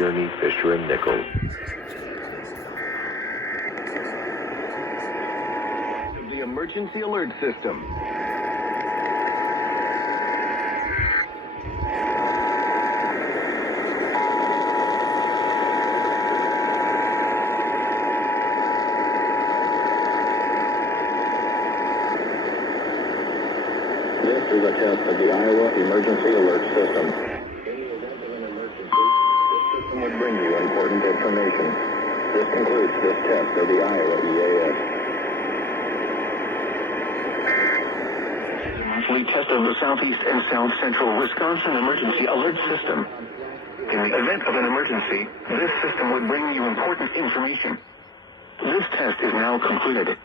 Kearney, Fisher, and Nichols. The emergency alert system. This is a test of the Iowa Emergency Alert System. In the event of an emergency, this system will bring you important information. This concludes this test of the Iowa EAS. The monthly test of the Southeast and South Central Wisconsin Emergency Alert System. In the event of an emergency, this system would bring you important information. This test is now concluded.